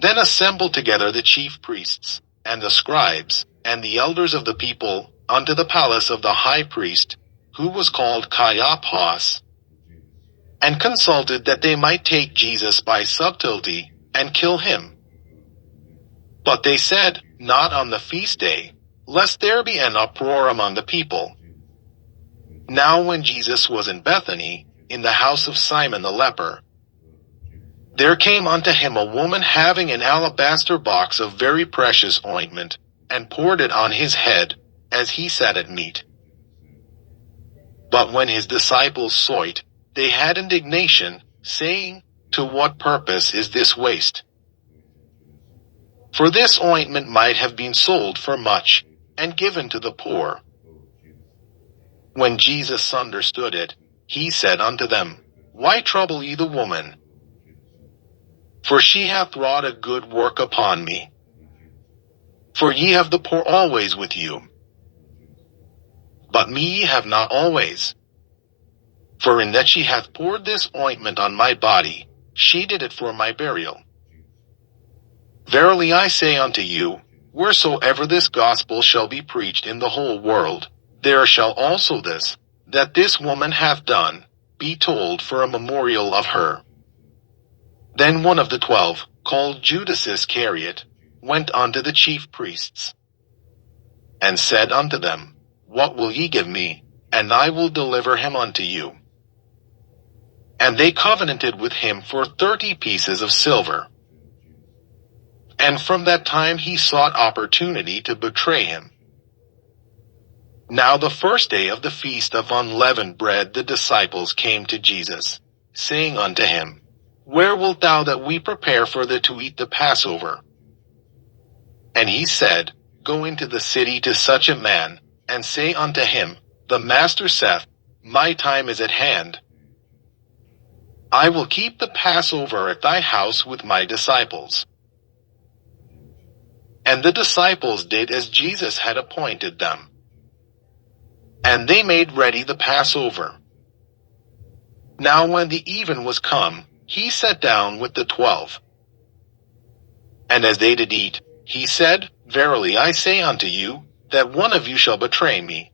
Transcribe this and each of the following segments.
Then assembled together the chief priests, and the scribes, and the elders of the people, unto the palace of the high priest, who was called Caiaphas, and consulted that they might take Jesus by subtlety, and kill him. But they said, Not on the feast day, lest there be an uproar among the people. Now when Jesus was in Bethany, in the house of Simon the leper, there came unto him a woman having an alabaster box of very precious ointment, and poured it on his head, as he sat at meat. But when his disciples saw it, they had indignation, saying, To what purpose is this waste? For this ointment might have been sold for much, and given to the poor. When Jesus understood it, he said unto them, Why trouble ye the woman? For she hath wrought a good work upon me. For ye have the poor always with you, but me ye have not always. For in that she hath poured this ointment on my body, she did it for my burial. Verily I say unto you, wheresoever this gospel shall be preached in the whole world, there shall also this, that this woman hath done, be told for a memorial of her. Then one of the 12, called Judas Iscariot, went unto the chief priests, and said unto them, What will ye give me, and I will deliver him unto you? And they covenanted with him for 30 pieces of silver. And from that time he sought opportunity to betray him. Now the first day of the feast of unleavened bread the disciples came to Jesus, saying unto him, Where wilt thou that we prepare for thee to eat the Passover? And he said, Go into the city to such a man, and say unto him, The Master saith, My time is at hand. I will keep the Passover at thy house with my disciples. And the disciples did as Jesus had appointed them. And they made ready the Passover. Now when the even was come, he sat down with the 12. And as they did eat, he said, Verily I say unto you, that one of you shall betray me.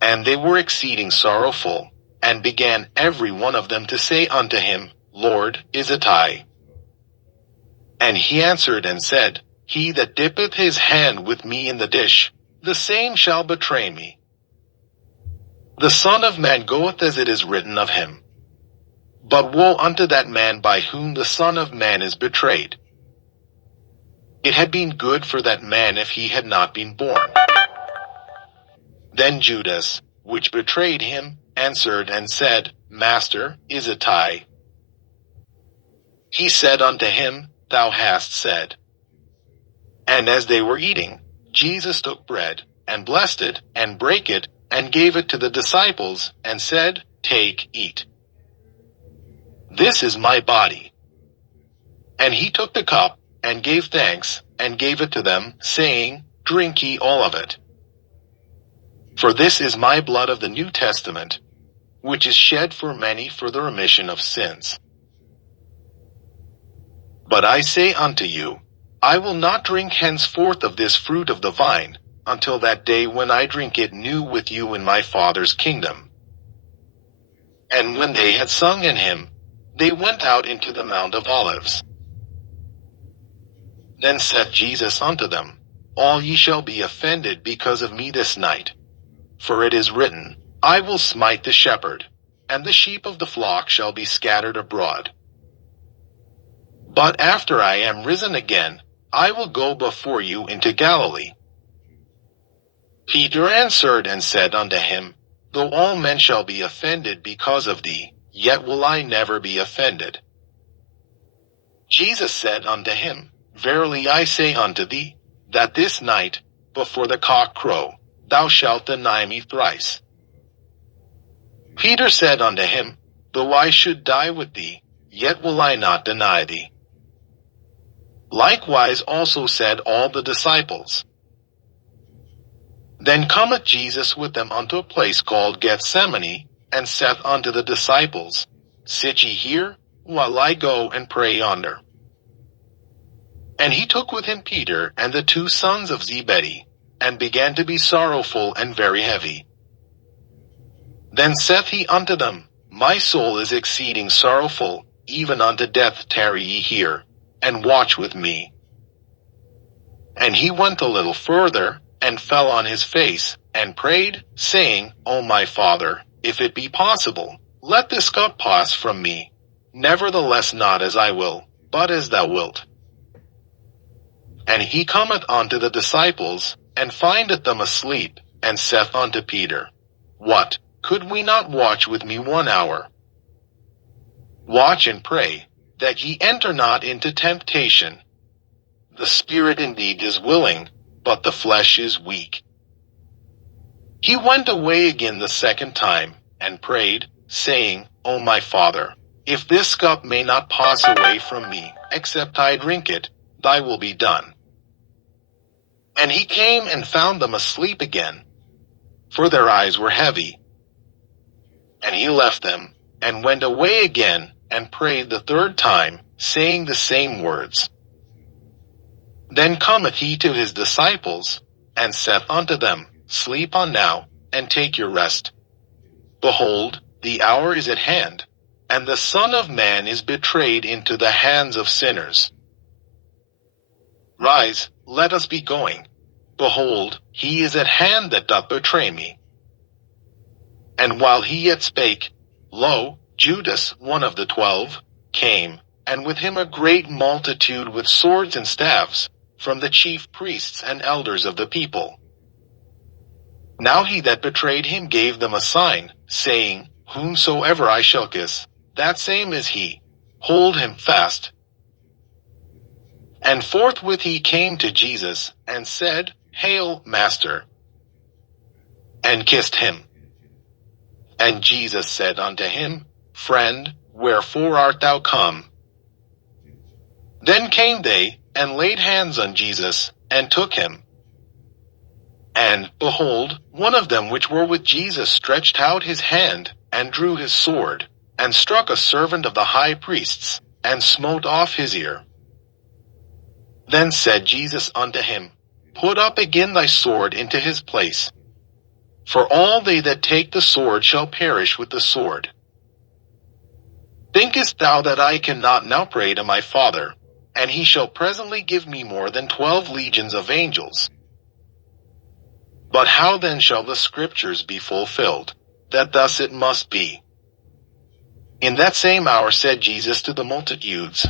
And they were exceeding sorrowful, and began every one of them to say unto him, Lord, is it I? And he answered and said, He that dippeth his hand with me in the dish, the same shall betray me. The Son of Man goeth as it is written of him. But woe unto that man by whom the Son of Man is betrayed. It had been good for that man if he had not been born. Then Judas, which betrayed him, answered and said, Master, is it I? He said unto him, Thou hast said. And as they were eating, Jesus took bread, and blessed it, and brake it, and gave it to the disciples, and said, Take, eat. This is my body. And he took the cup, and gave thanks, and gave it to them, saying, Drink ye all of it. For this is my blood of the New Testament, which is shed for many for the remission of sins. But I say unto you, I will not drink henceforth of this fruit of the vine, until that day when I drink it new with you in my Father's kingdom. And when they had sung in him, they went out into the Mount of Olives. Then said Jesus unto them, All ye shall be offended because of me this night. For it is written, I will smite the shepherd, and the sheep of the flock shall be scattered abroad. But after I am risen again, I will go before you into Galilee. Peter answered and said unto him, Though all men shall be offended because of thee, yet will I never be offended. Jesus said unto him, Verily I say unto thee, that this night, before the cock crow, thou shalt deny me thrice. Peter said unto him, Though I should die with thee, yet will I not deny thee. Likewise also said all the disciples. Then cometh Jesus with them unto a place called Gethsemane, and saith unto the disciples, Sit ye here, while I go and pray yonder. And he took with him Peter and the 2 sons of Zebedee, and began to be sorrowful and very heavy. Then saith he unto them, My soul is exceeding sorrowful, even unto death. Tarry ye here, and watch with me. And he went a little further, and fell on his face, and prayed, saying, O my Father, if it be possible, let this cup pass from me. Nevertheless not as I will, but as thou wilt. And he cometh unto the disciples, and findeth them asleep, and saith unto Peter, What, could we not watch with me 1 hour? Watch and pray, that ye enter not into temptation. The spirit indeed is willing, but the flesh is weak. He went away again the 2nd time, and prayed, saying, O my Father, if this cup may not pass away from me, except I drink it, thy will be done. And he came and found them asleep again, for their eyes were heavy. And he left them, and went away again, and prayed the 3rd time, saying the same words. Then cometh he to his disciples, and saith unto them, Sleep on now, and take your rest. Behold, the hour is at hand, and the Son of Man is betrayed into the hands of sinners. Rise, let us be going. Behold, he is at hand that doth betray me. And while he yet spake, lo, Judas, one of the 12, came, and with him a great multitude with swords and staves, from the chief priests and elders of the people. Now he that betrayed him gave them a sign, saying, Whomsoever I shall kiss, that same is he. Hold him fast. And forthwith he came to Jesus, and said, Hail, Master, and kissed him. And Jesus said unto him, Friend, wherefore art thou come? Then came they, and laid hands on Jesus, and took him. And, behold, one of them which were with Jesus stretched out his hand, and drew his sword, and struck a servant of the high priest's, and smote off his ear. Then said Jesus unto him, Put up again thy sword into his place. For all they that take the sword shall perish with the sword. Thinkest thou that I cannot now pray to my Father, and he shall presently give me more than 12 legions of angels? But how then shall the Scriptures be fulfilled, that thus it must be? In that same hour said Jesus to the multitudes,